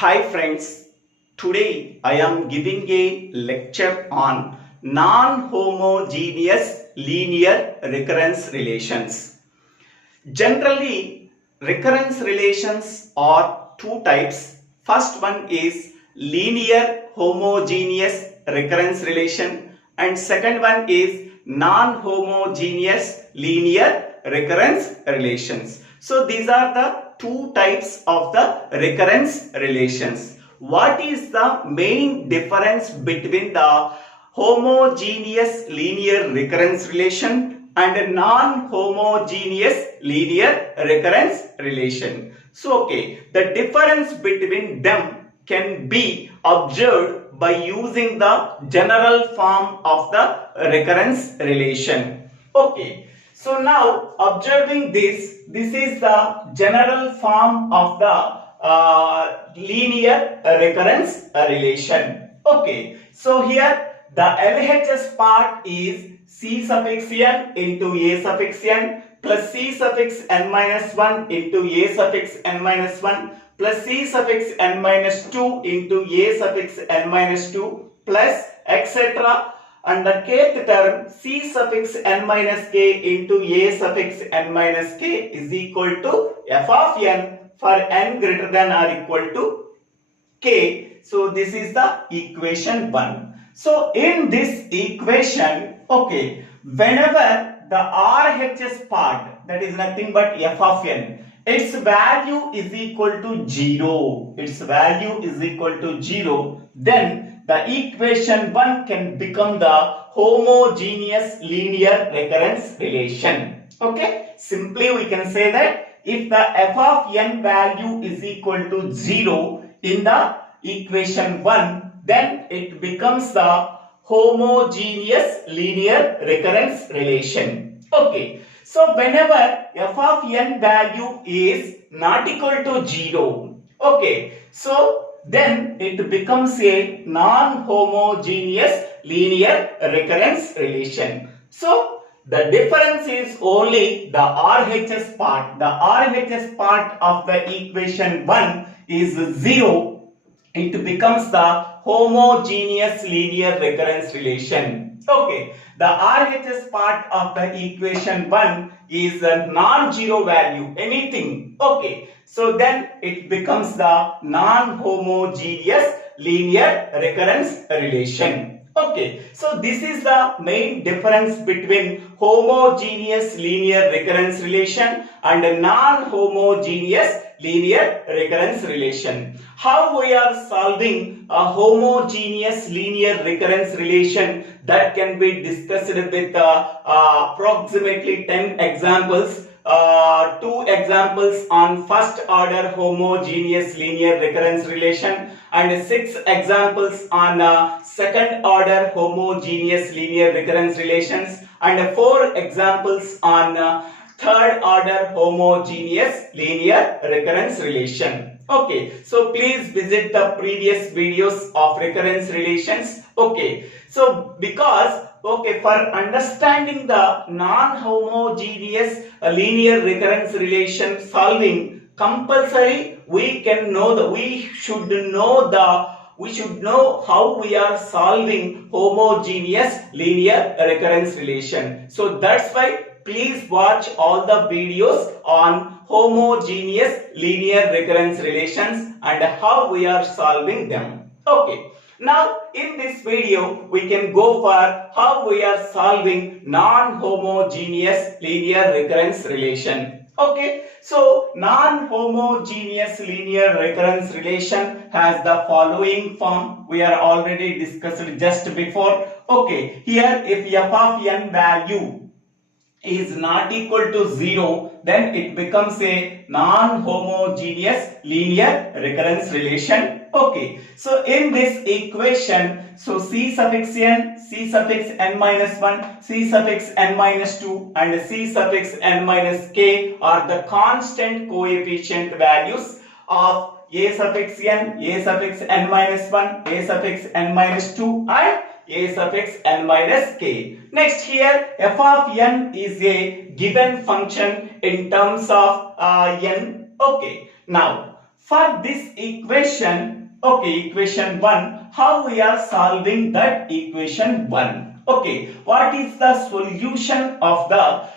Hi friends, today I am giving a lecture on non-homogeneous linear recurrence relations. Generally, recurrence relations are two types. First one is linear homogeneous recurrence relation and second one is non-homogeneous linear recurrence relations. So these are the two types of the recurrence relations. What is the main difference between the homogeneous linear recurrence relation and non-homogeneous linear recurrence relation? So the difference between them can be observed by using the general form of the recurrence relation. So now observing this is the general form of the linear recurrence relation. So here the LHS part is C suffix n into A suffix n plus C suffix n minus 1 into A suffix n minus 1 plus C suffix n minus 2 into A suffix n minus 2 plus etc. And the kth term C suffix n minus k into A suffix n minus k is equal to f of n for n greater than or equal to k. So this is the equation 1. So in this equation, whenever the RHS part, that is nothing but f of n, its value is equal to 0. Its value is equal to 0. Then the equation 1 can become the homogeneous linear recurrence relation. Simply we can say that if the f of n value is equal to 0 in the equation 1, then it becomes the homogeneous linear recurrence relation. So whenever f of n value is not equal to 0, so then it becomes a non-homogeneous linear recurrence relation. So the difference is only the RHS part. The RHS part of the equation 1 is 0. It becomes the homogeneous linear recurrence relation. The RHS part of the equation 1 is a non-zero value, anything. So then it becomes the non-homogeneous linear recurrence relation. So this is the main difference between homogeneous linear recurrence relation and non-homogeneous linear recurrence relation. How we are solving a homogeneous linear recurrence relation, that can be discussed with approximately 10 examples. 2 examples on first order homogeneous linear recurrence relation and 6 examples on second order homogeneous linear recurrence relations and 4 examples on third order homogeneous linear recurrence relation. So please visit the previous videos of recurrence relations. So because for understanding the non-homogeneous linear recurrence relation solving, compulsory we should know how we are solving homogeneous linear recurrence relation. So that's why please watch all the videos on homogeneous linear recurrence relations and how we are solving them. Now in this video we can go for how we are solving non-homogeneous linear recurrence relation. So non-homogeneous linear recurrence relation has the following form. We are already discussed just before. Here if f of n value is not equal to 0, then it becomes a non-homogeneous linear recurrence relation. So in this equation, so C suffix n, C suffix n minus 1, C suffix n minus 2 and C suffix n minus k are the constant coefficient values of A suffix n, A suffix n minus 1, A suffix n minus 2 and A suffix n minus k. Next here f of n is a given function in terms of n. Now For this equation, okay, equation 1, how we are solving that equation 1? Okay, what is the solution of the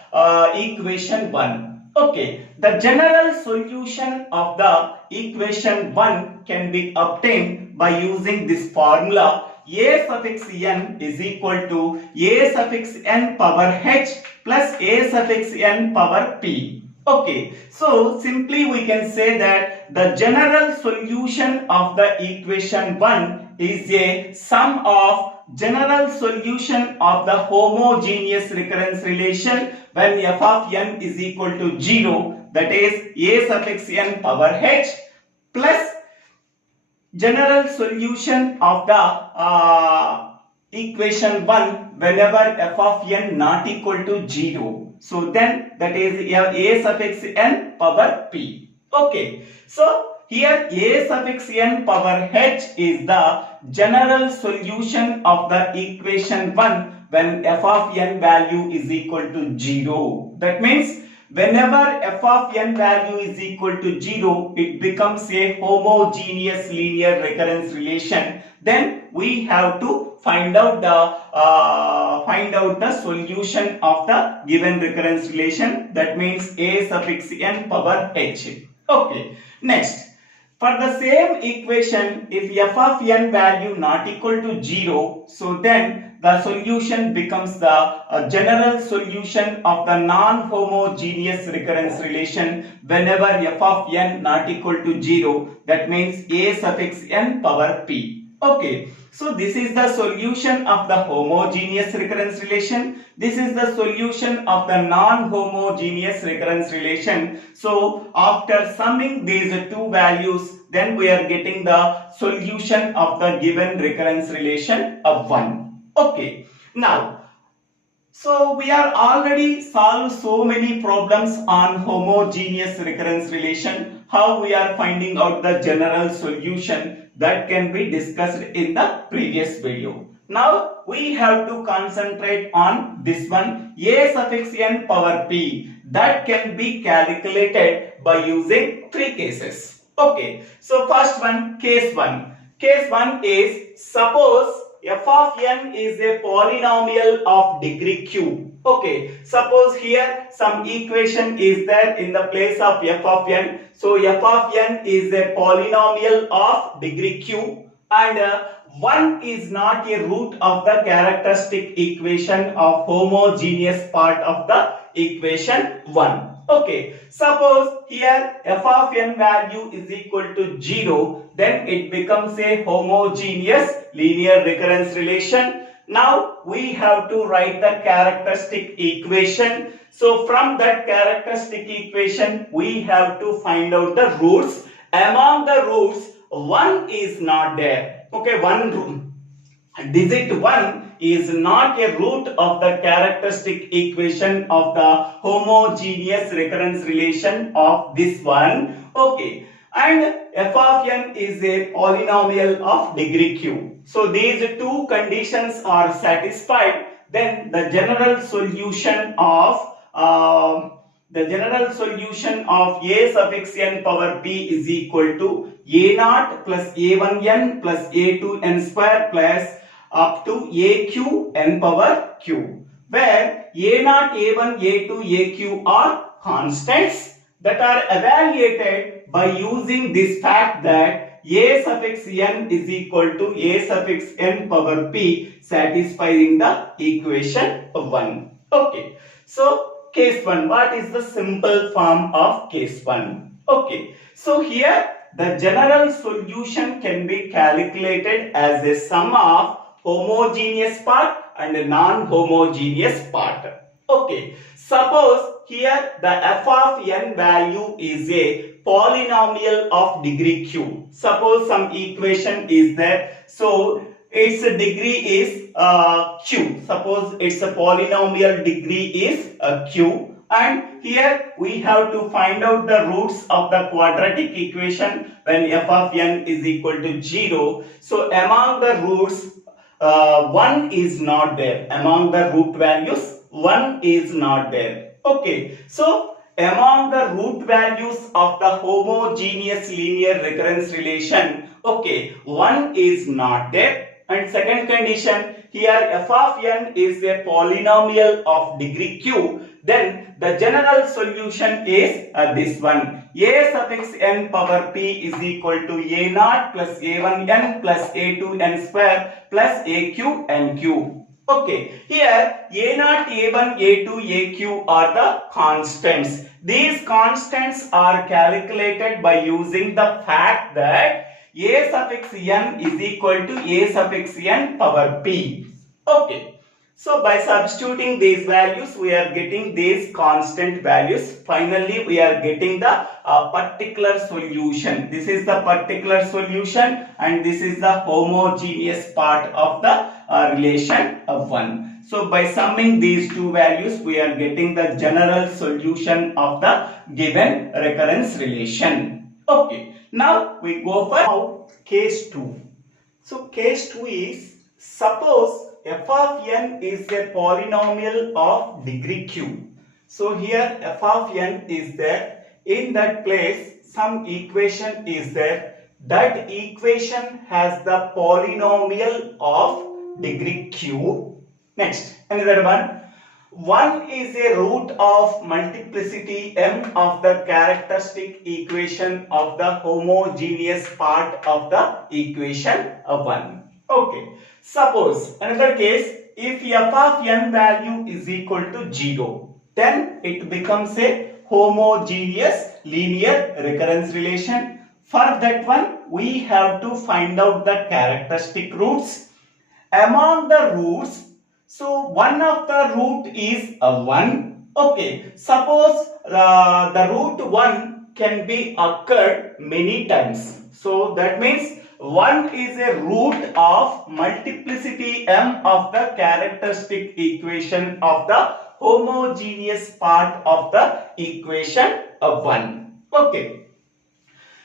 equation 1? Okay, the general solution of the equation 1 can be obtained by using this formula. A suffix n is equal to a suffix n power h plus a suffix n power p. Okay, so simply we can say that the general solution of the equation 1 is a sum of general solution of the homogeneous recurrence relation when f of n is equal to 0, that is a suffix n power h, plus general solution of the equation 1 whenever f of n not equal to 0. So then that is a suffix n power p. Okay, so here a suffix n power h is the general solution of the equation 1 when f of n value is equal to 0. That means whenever f of n value is equal to 0, it becomes a homogeneous linear recurrence relation. Then we have to find out the solution of the given recurrence relation. That means a suffix n power h. Okay. Next, for the same equation, if f of n value not equal to 0, so then the solution becomes the general solution of the non-homogeneous recurrence relation whenever f of n not equal to 0. That means a suffix n power p. Okay, so this is the solution of the homogeneous recurrence relation. This is the solution of the non-homogeneous recurrence relation. So after summing these two values, then we are getting the solution of the given recurrence relation of 1. Okay, now, so we are already solved so many problems on homogeneous recurrence relation. How we are finding out the general solution, that can be discussed in the previous video. Now we have to concentrate on this one, a suffix n power p, that can be calculated by using three cases. Okay, so first one, case 1. Case 1 is, suppose f of n is a polynomial of degree q. Okay, suppose here some equation is there in the place of f of n. So f of n is a polynomial of degree q, and 1 is not a root of the characteristic equation of homogeneous part of the equation 1. Okay, suppose here f of n value is equal to 0, then it becomes a homogeneous linear recurrence relation. Now we have to write the characteristic equation. So from that characteristic equation, we have to find out the roots. Among the roots, 1 is not there. Okay, digit 1 is not a root of the characteristic equation of the homogeneous recurrence relation of this one. Okay, and f of n is a polynomial of degree q. So these two conditions are satisfied, then the general solution of a suffix n power p is equal to a naught plus a1n plus a2n square plus up to aq n power q, where a naught, a1, a2, aq are constants that are evaluated by using this fact that a suffix n is equal to a suffix n power p, satisfying the equation 1. Okay, so case 1, what is the simple form of case 1? Okay, so here the general solution can be calculated as a sum of homogeneous part and a non-homogeneous part. Okay, suppose here the f of n value is a polynomial of degree q. Suppose some equation is there, so its degree is q. Suppose its a polynomial degree is q, and here we have to find out the roots of the quadratic equation when f of n is equal to 0. So among the roots, 1 is not there. Among the root values, 1 is not there. Okay, so among the root values of the homogeneous linear recurrence relation, okay, one is not there. And second condition, here f of n is a polynomial of degree q, then the general solution is this one. A suffix n power p is equal to a naught plus a1n plus a2n square plus aq n q. Okay, here a naught, a1, a2, aq are the constants. These constants are calculated by using the fact that a suffix n is equal to a suffix n power p. Okay, so by substituting these values, we are getting these constant values. Finally, we are getting the particular solution. This is the particular solution, and this is the homogeneous part of the relation of 1. So by summing these two values, we are getting the general solution of the given recurrence relation. Okay, now we go for case 2. So case 2 is, suppose f of n is a polynomial of degree q. So here f of n is there. In that place some equation is there. That equation has the polynomial of degree q. Next, another one. 1 is a root of multiplicity m of the characteristic equation of the homogeneous part of the equation of 1. Okay. Suppose another case, if f of n value is equal to 0, then it becomes a homogeneous linear recurrence relation. For that one, we have to find out the characteristic roots. Among the roots, so one of the root is a 1. Okay, suppose the root 1 can be occurred many times. So that means 1 is a root of multiplicity m of the characteristic equation of the homogeneous part of the equation of 1. Okay.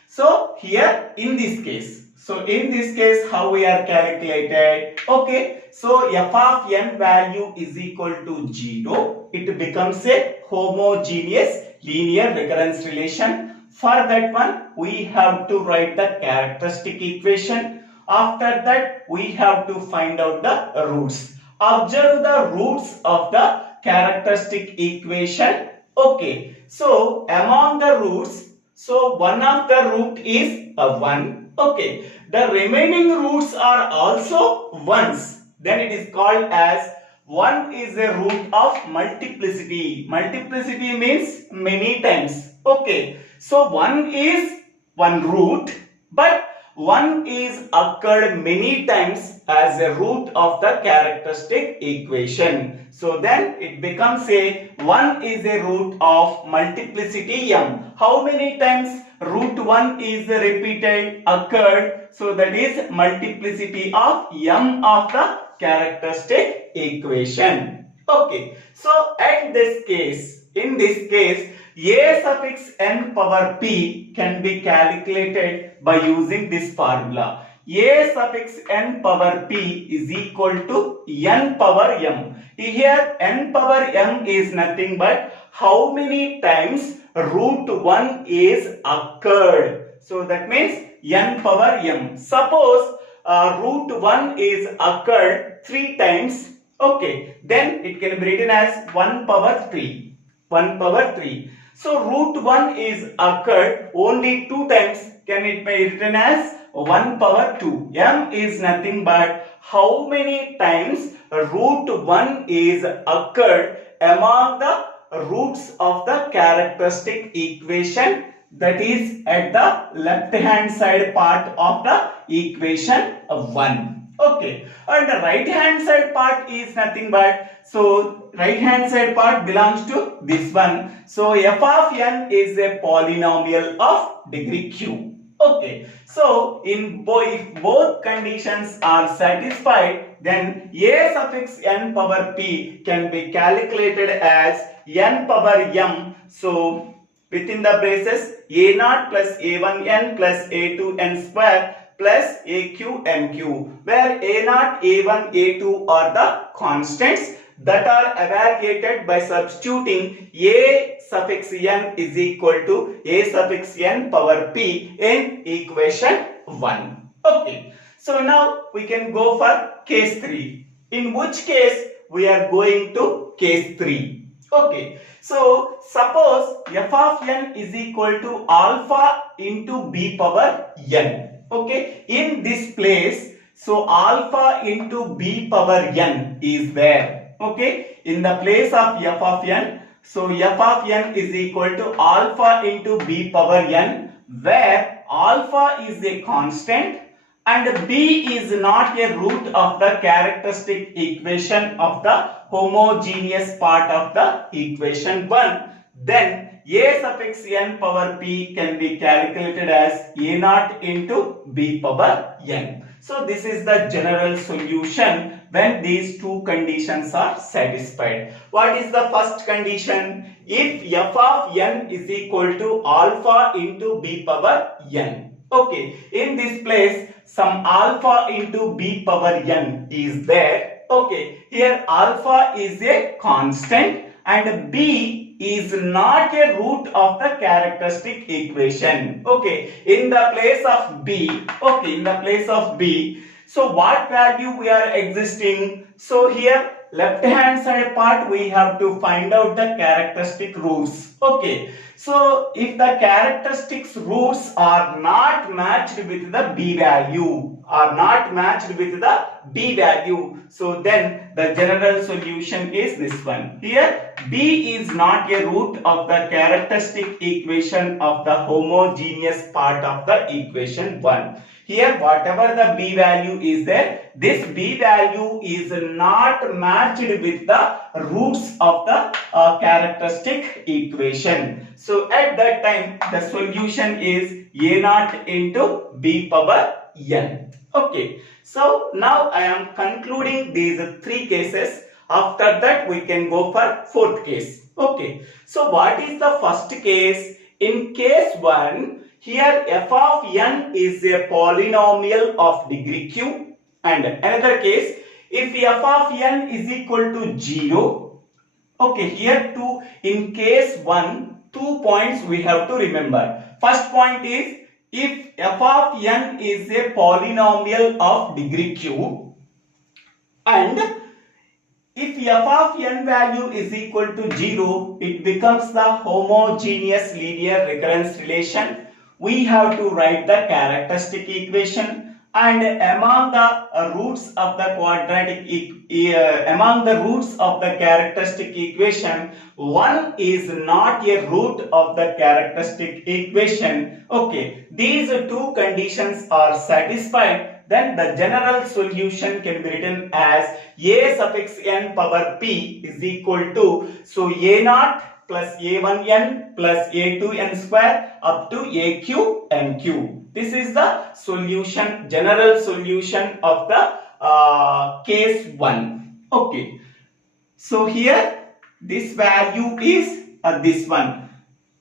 So here in this case, how we are calculated? Okay. So f of n value is equal to 0. It becomes a homogeneous linear recurrence relation. For that one, we have to write the characteristic equation. After that, we have to find out the roots. Observe the roots of the characteristic equation. Okay. So among the roots, so one of the root is a 1. Okay. The remaining roots are also 1s. Then it is called as 1 is a root of multiplicity. Multiplicity means many times. Okay. So 1 is one root, but 1 is occurred many times as a root of the characteristic equation. So then it becomes a 1 is a root of multiplicity m. How many times root 1 is repeated, occurred? So that is multiplicity of m of the characteristic equation. Okay. So in this case, a suffix n power p can be calculated by using this formula. A suffix n power p is equal to n power m. Here n power m is nothing but how many times root 1 is occurred. So that means n power m. Suppose root 1 is occurred 3 times. Okay, then it can be written as 1 power 3. 1 power 3. So root 1 is occurred only 2 times. Can it be written as 1 power 2? M is nothing but how many times root 1 is occurred among the roots of the characteristic equation, that is at the left hand side part of the equation of 1. Okay, and the right hand side part is nothing but, so right hand side part belongs to this one. So f of n is a polynomial of degree q. Okay, so if both conditions are satisfied, then a suffix n power p can be calculated as n power m. So within the braces a0 plus a1n plus a2n square plus aq nq, where a0, a1, a2 are the constants that are evaluated by substituting a suffix n is equal to a suffix n power p in equation 1. Okay. So now we can go for case 3. In which case we are going to case 3. Okay. So suppose f of n is equal to alpha into b power n. Okay. In this place, so alpha into b power n is there. Okay. In the place of f of n, so f of n is equal to alpha into b power n, where alpha is a constant and b is not a root of the characteristic equation of the homogeneous part of the equation 1, then a suffix n power p can be calculated as a naught into b power n. So this is the general solution when these two conditions are satisfied. What is the first condition? If f of n is equal to alpha into b power n. Okay, in this place some alpha into b power n is there. Okay, here alpha is a constant and b is not a root of the characteristic equation. Okay, in the place of b, so what value we are existing? So here left hand side part we have to find out the characteristic roots. Okay, so if the characteristics roots are not matched with the b value, so then the general solution is this one. Here b is not a root of the characteristic equation of the homogeneous part of the equation 1. Here whatever the b value is there, this b value is not matched with the roots of the characteristic equation. So at that time the solution is a naught into b power n. Okay, so now I am concluding these 3 cases. After that we can go for 4th case. Okay, so what is the first case? In case 1, here f of n is a polynomial of degree q, and another case, if f of n is equal to 0. Okay, here in case 1, 2 points we have to remember. First point is, if f of n is a polynomial of degree q and if f of n value is equal to 0, it becomes the homogeneous linear recurrence relation. We have to write the characteristic equation, and among the roots of the characteristic equation, 1 is not a root of the characteristic equation. Okay, these 2 conditions are satisfied, then the general solution can be written as a suffix n power p is equal to, so a naught plus a1n plus a2n square up to aq nq. This is the solution, general solution of the case 1. Okay, so here this value is this one.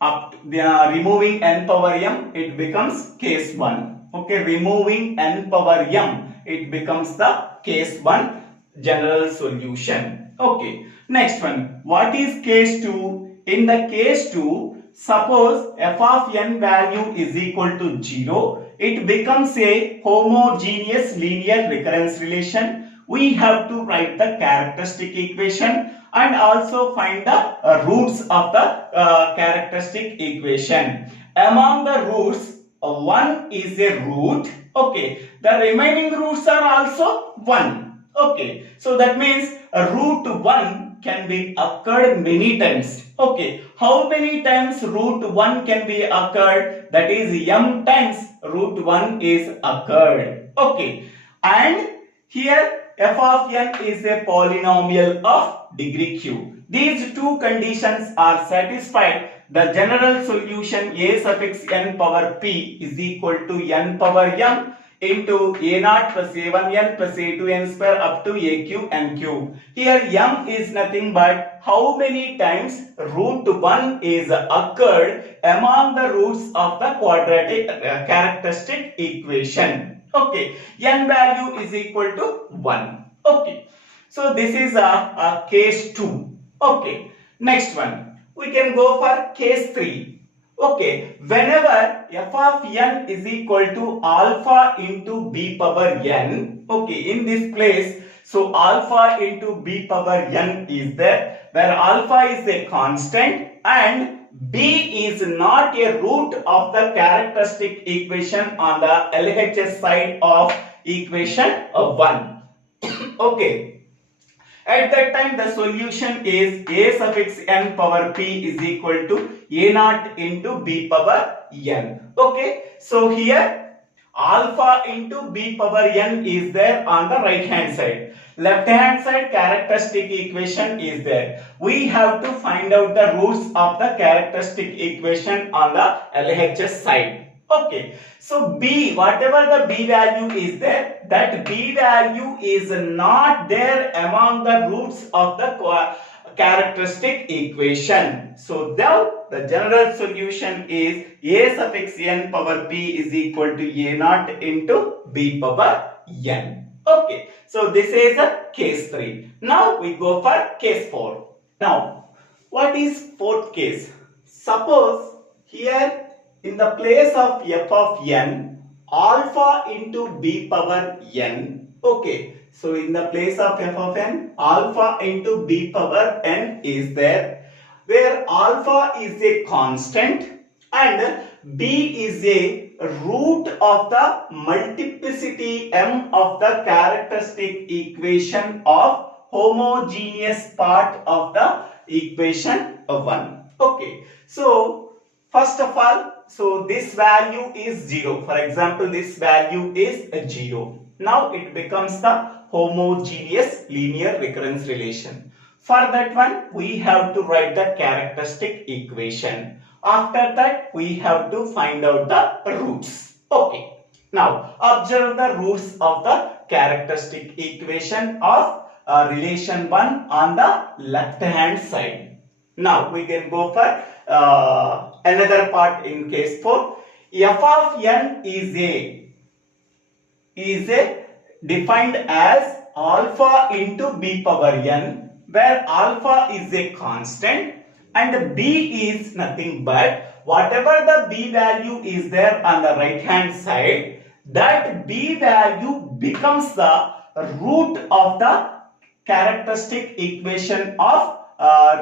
Removing n power m, it becomes case 1. Okay, removing n power m, it becomes the case 1 general solution. Okay, next one. What is case 2? In the case 2, suppose f of n value is equal to 0, it becomes a homogeneous linear recurrence relation. We have to write the characteristic equation and also find the roots of the characteristic equation. Among the roots, 1 is a root. Okay, the remaining roots are also 1. Okay, so that means root 1 can be occurred many times. Okay, how many times root 1 can be occurred? That is m times root 1 is occurred. Okay, and here f of n is a polynomial of degree q. These 2 conditions are satisfied. The general solution a suffix n power p is equal to n power m into a naught plus a1n plus a2n square up to aq and q. Here m is nothing but how many times root 1 is occurred among the roots of the quadratic characteristic equation. Okay, n value is equal to 1. Okay, So this is a case 2. Okay. Next one. We can go for case 3. Okay. Whenever f of n is equal to alpha into b power n. Okay. In this place, so alpha into b power n is there, where alpha is a constant and b is not a root of the characteristic equation on the LHS side of equation 1. Okay. At that time, the solution is a suffix n power p is equal to a naught into b power n. Okay. So here alpha into b power n is there on the right hand side. Left hand side characteristic equation is there. We have to find out the roots of the characteristic equation on the LHS side. Okay, so b, whatever the b value is there, that b value is not there among the roots of the characteristic equation. So now the general solution is a suffix n power p is equal to a naught into b power n. Okay, so this is a case 3. Now we go for case 4. Now, what is fourth case? Suppose here in the place of f of n, alpha into b power n. Okay, so in the place of f of n, alpha into b power n is there, where alpha is a constant and b is a root of the multiplicity m of the characteristic equation of homogeneous part of the equation 1. Okay, so first of all, so this value is 0. For example, this value is 0. Now it becomes the homogeneous linear recurrence relation. For that one, we have to write the characteristic equation. After that, we have to find out the roots. Okay. Now, observe the roots of the characteristic equation of relation 1 on the left hand side. Now, we can go for another part in case 4. F of n is a defined as alpha into b power n, where alpha is a constant and b is nothing but whatever the b value is there on the right hand side, that b value becomes the root of the characteristic equation of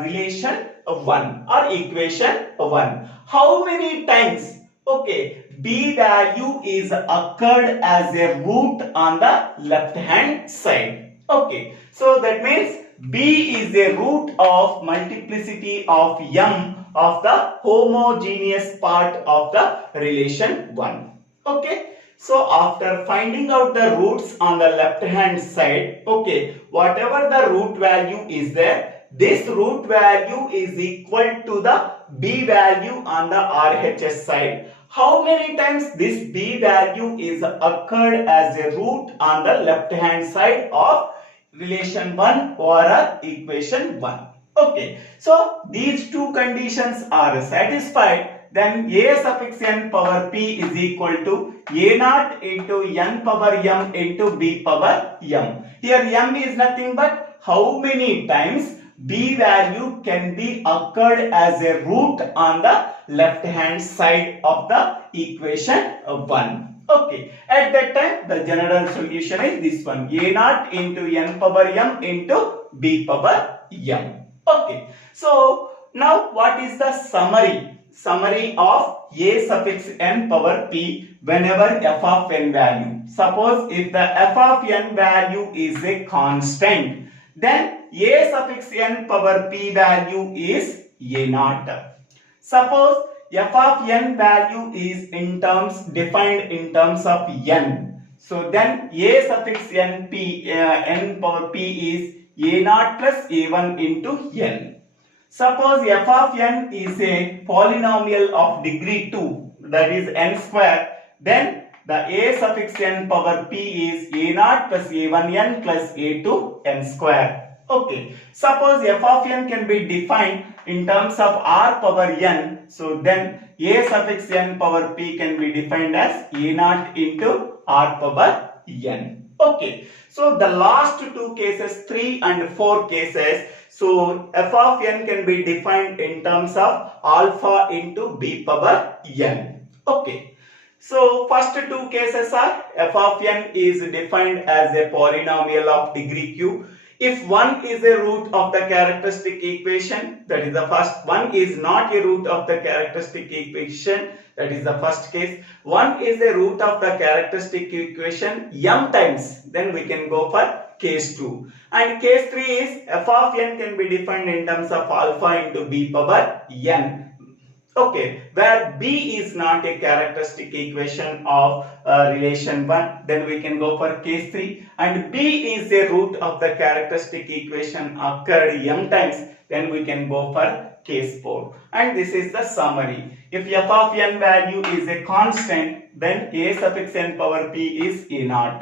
relation 1 or equation 1. How many times? Okay, b value is occurred as a root on the left hand side. Okay, so that means b is a root of multiplicity of m of the homogeneous part of the relation 1. Okay, so after finding out the roots on the left hand side, okay, whatever the root value is there, this root value is equal to the b value on the RHS side. How many times this b value is occurred as a root on the left hand side of relation 1 or equation 1. Okay, so these two conditions are satisfied, then a suffix n power p is equal to a naught into n power m into b power m. Here m is nothing but how many times b value can be occurred as a root on the left hand side of the equation 1. Okay, at that time the general solution is this one, a naught into n power m into b power m. Okay, so now what is the summary of a suffix n power p whenever f of n value? Suppose if the f of n value is a constant, then a suffix n power p value is a naught. Suppose f of n value is defined in terms of n, so then a suffix n power p is a naught plus a1 into n. Suppose f of n is a polynomial of degree 2, that is n square, then the a suffix n power p is a naught plus a1n plus a2n square. Okay, suppose f of n can be defined in terms of r power n, so then a suffix n power p can be defined as a naught into r power n. Okay, so the last two cases, 3 and 4 cases, so f of n can be defined in terms of alpha into b power n. Okay, so first two cases are f of n is defined as a polynomial of degree q. If one is a root of the characteristic equation, that is the first. One is not a root of the characteristic equation, that is the first case. One is a root of the characteristic equation m times, then we can go for case 2. And case 3 is f of n can be defined in terms of alpha into b power n. Okay, where b is not a characteristic equation of relation 1, then we can go for case 3, and b is a root of the characteristic equation occurred m times, then we can go for case 4. And this is the summary. If f of n value is a constant, then a suffix n power p is a naught.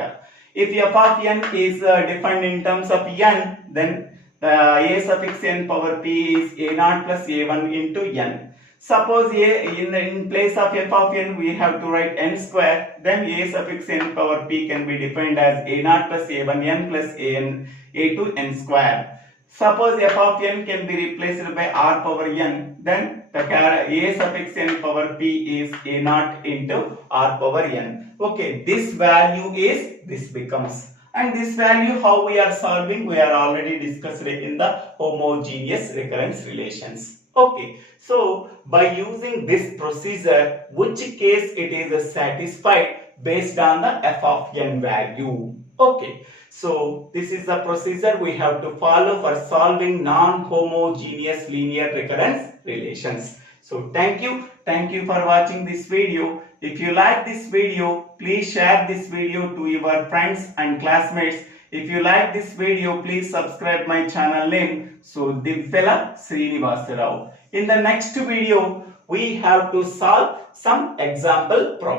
If f of n is defined in terms of n, then a suffix n power p is a naught plus a1 into n. Suppose in place of f of n we have to write n square, then a suffix n power p can be defined as a naught plus a1 n plus a2 n square. Suppose f of n can be replaced by r power n, then the a suffix n power p is a naught into r power n. Okay, this value is, this becomes. And this value how we are solving, we are already discussed in the homogeneous recurrence relations. Okay, so by using this procedure, which case it is satisfied based on the f of n value. Okay, so this is the procedure we have to follow for solving non-homogeneous linear recurrence relations. So thank you for watching this video. If you like this video, please share this video to your friends and classmates. If you like this video, please subscribe my channel name, so Divvela Srinivasa Rao. In the next video, we have to solve some example problems.